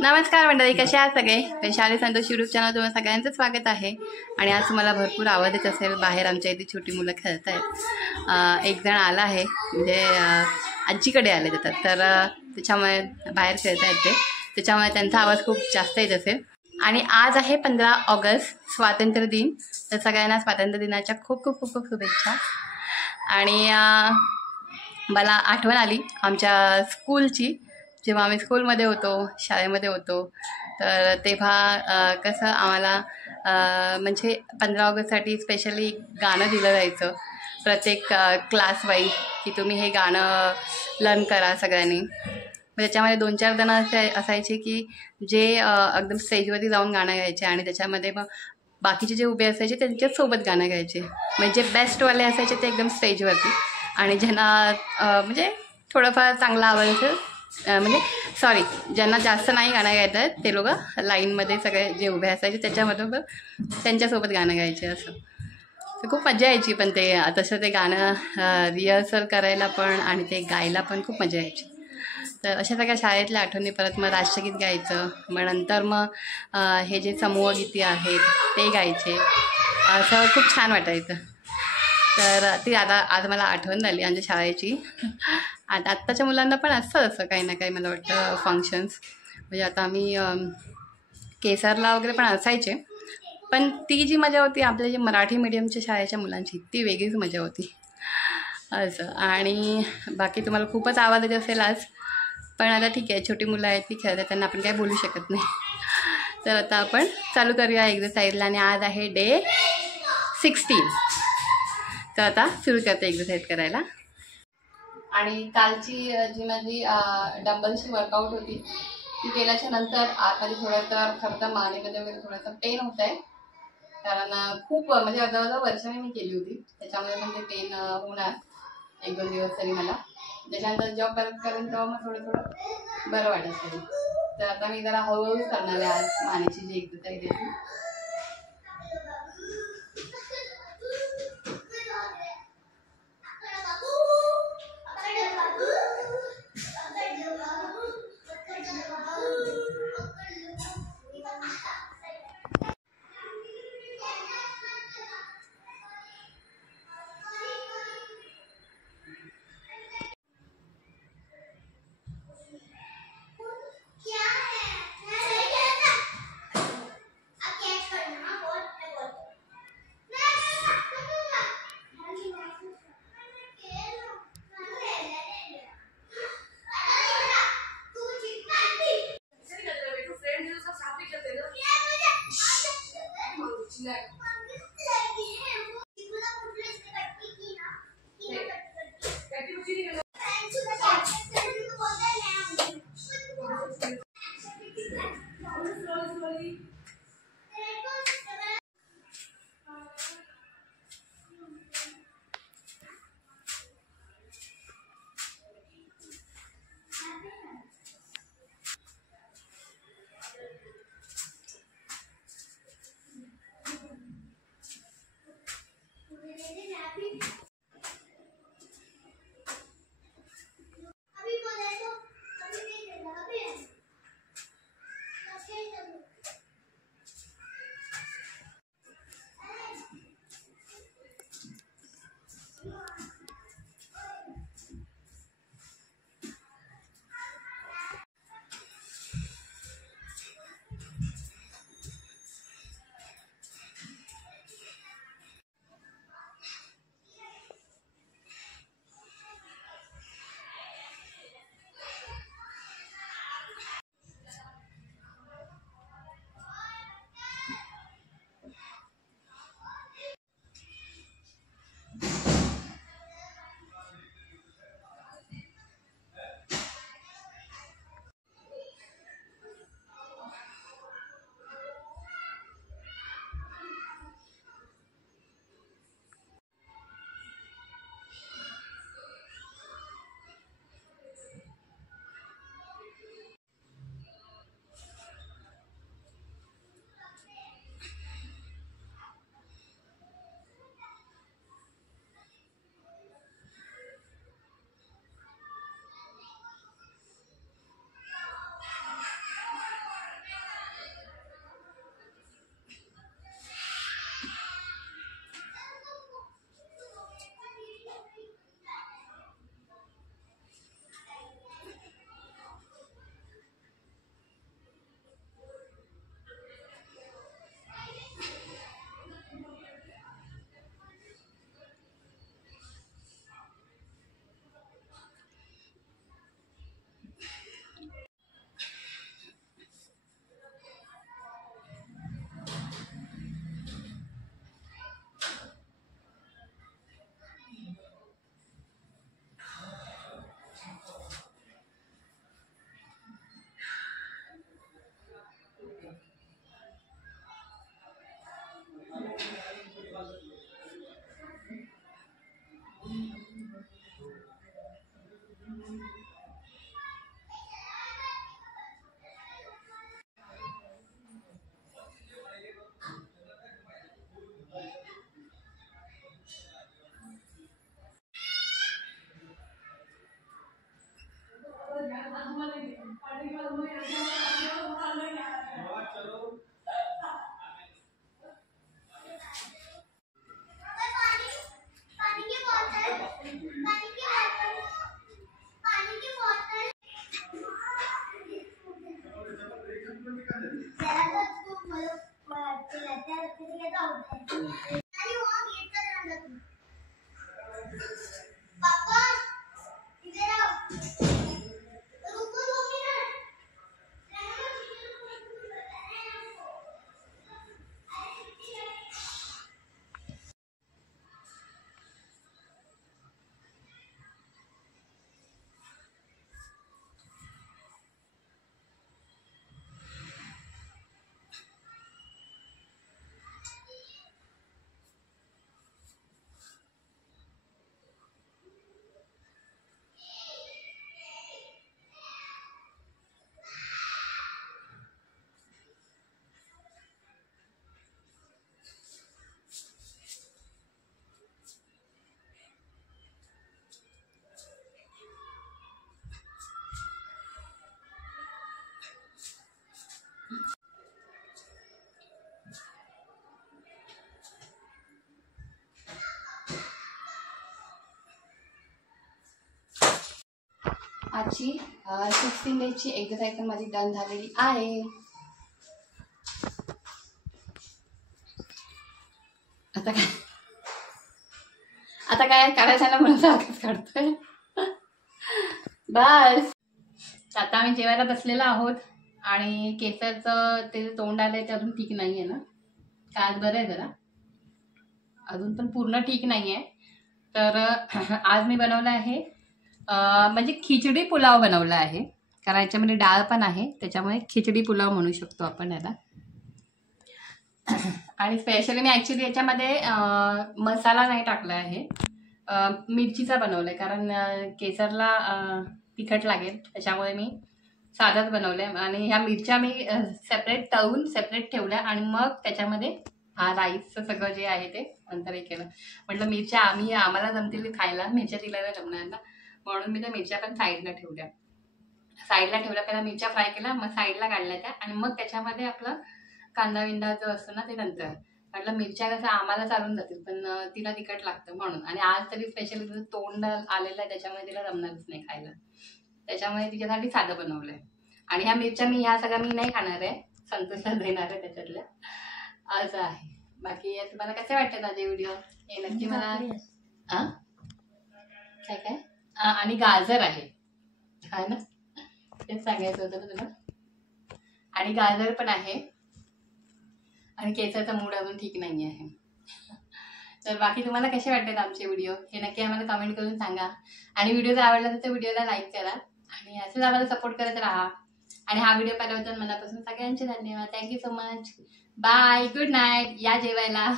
नमस्कार मंडळी, कसे आहात सगळे? वैशाली संतोष यूट्यूब चॅनल तुम्हाला सगळ्यांचं स्वागत आहे. आणि आज तुम्हाला भरपूर आवाज येत असेल. बाहेर आमच्या इथे छोटी मुलं खेळत आहेत. एक जण आला आहे, म्हणजे आजीकडे आले जातात, तर त्याच्यामुळे बाहेर खेळत आहेत ते, त्याच्यामुळे त्यांचा आवाज खूप जास्त येत असेल. आणि आज आहे 15 ऑगस्ट, स्वातंत्र्य दिन. तर सगळ्यांना स्वातंत्र्य दिनाच्या खूप खूप खूप खूप शुभेच्छा. आणि मला आठवण आली आमच्या स्कूलची. जेव्हा आम्ही स्कूलमध्ये होतो, शाळेमध्ये होतो, तर तेव्हा कसं आम्हाला म्हणजे 15 ऑगस्टसाठी स्पेशली गाणं दिलं जायचं प्रत्येक क्लास वाईज, की तुम्ही हे गाणं लर्न करा सगळ्यांनी. त्याच्यामध्ये 2-4 जण असायचे की जे एकदम स्टेजवरती जाऊन गाणं गायचे, आणि त्याच्यामध्ये मग बाकीचे जे उभे असायचे त्यांच्यासोबत गाणं गायचे. म्हणजे बेस्टवाले असायचे ते एकदम स्टेजवरती, आणि ज्यांना म्हणजे थोडंफार चांगला आवाज असेल, म्हणजे सॉरी, ज्यांना जास्त नाही गाणं गायचं आहे ते लोक लाईनमध्ये सगळे जे उभे असायचे त्याच्यामध्ये त्यांच्यासोबत गाणं गायचे. असं तर खूप मजा यायची. पण ते तसं ते गाणं रिहर्सल करायला पण आणि ते गायला पण खूप मजा यायची. तर अशा सगळ्या शाळेतल्या आठवणी. परत मग राष्ट्रगीत गायचं, मग नंतर मग हे जे समूह गीते आहेत ते गायचे. असं खूप छान वाटायचं. तर ती आज मला आठवण झाली आमच्या शाळेची. आत्ताच्या मुलांना पण असतं असं काही ना काही, मला वाटतं फंक्शन्स. म्हणजे आता आम्ही केसरला वगैरे पण असायचे, पण ती जी मजा होती आपल्या जे मराठी मीडियमच्या शाळेच्या मुलांची, ती वेगळीच मजा होती असं. आणि बाकी तुम्हाला खूपच आवाज येत असेल आज, पण आता ठीक आहे, छोटी मुलं आहेत ती खेळतात, त्यांना आपण काही बोलू शकत नाही. तर आता आपण चालू करूया एक्सरसाइजला. आणि आज आहे डे 16. तर आता सुरू करते एक्सरसाइज करायला. आणि कालची जी माझी डंबलची वर्कआउट होती ती केल्याच्या नंतर आतमध्ये थोडंसं खरं तर मानेमध्ये वगैरे थोडंसं पेन होत आहे, कारण खूप म्हणजे अर्धा वर्षाने मी केली होती, त्याच्यामुळे पण ते पेन होणार 1-2 दिवस तरी मला. त्याच्यानंतर जॉब करेन तेव्हा मग थोडं बरं वाटेल तरी. तर आता मी जरा हळूहळू करणार आहे आज मानेची जी एक्सरसाइज आहे. आजची 16 डेजची एक्सरसाइज पण माझी डन झालेली आहे. आता काय करायचं ना म्हणून सारखंच काढतोय. बस आता आम्ही जेवायला बसलेलो आहोत आणि केसरचं ते तोंड आलंय ते अजून ठीक नाही आहे ना, काय आज बरं आहे जरा, अजून पण पूर्ण ठीक नाही आहे. तर आज मी बनवलं आहे म्हणजे खिचडी पुलाव बनवला आहे, कारण याच्यामध्ये डाळ पण आहे त्याच्यामुळे खिचडी पुलाव म्हणू शकतो आपण याला. आणि स्पेशली मी ॲक्च्युली याच्यामध्ये मसाला नाही टाकला आहे, मिरचीचा बनवला आहे, कारण केसरला तिखट लागेल त्याच्यामुळे मी साधाच बनवलं आहे. आणि ह्या मिरच्या मी सेपरेट तळून सेपरेट ठेवल्या आणि मग त्याच्यामध्ये हा राईसचं सगळं जे आहे ते नंतर हे केलं. म्हटलं मिरच्या आम्हाला जमतील खायला, मिरच्या तिला नाही जमणार ना, म्हणून मी त्या मिरच्या पण साईडला ठेवल्या. पहिला मिरच्या फ्राय केल्या, मग साईडला काढल्या त्या, आणि मग त्याच्यामध्ये आपलं कांदा विंदा जो असतो ना ते नंतर. म्हटलं मिरच्या कसं आम्हाला चालून जातील पण तिला तिखट लागतं म्हणून. आणि आज तरी स्पेशली तिचं तोंड आलेलं आहे त्याच्यामुळे तिला जमणारच नाही खायला, त्याच्यामुळे तिच्यासाठी साधं बनवलं आहे. आणि ह्या मिरच्या ह्या सगळ्या मी नाही खाणार आहे, संतोषला देणार आहे त्याच्यातल्या, असं आहे. बाकी तुम्हाला कसे वाटते माझे व्हिडिओ हे नक्की मला काय काय आणि गाजर आहे हा ना, तेच सांगायचं होतं ना तुला. आणि गाजर पण आहे आणि केसरचा मूड अजून ठीक नाही आहे. तर बाकी तुम्हाला कसे वाटतात आमचे व्हिडिओ हे नक्की आम्हाला कमेंट करून सांगा. आणि व्हिडिओ जर आवडला तर व्हिडिओला लाईक करा आणि असंच आम्हाला सपोर्ट करत राहा. आणि हा व्हिडिओ पाहिल्याबद्दल मनापासून सगळ्यांचे धन्यवाद. Thank you so much. Bye, good night. या जेवायला.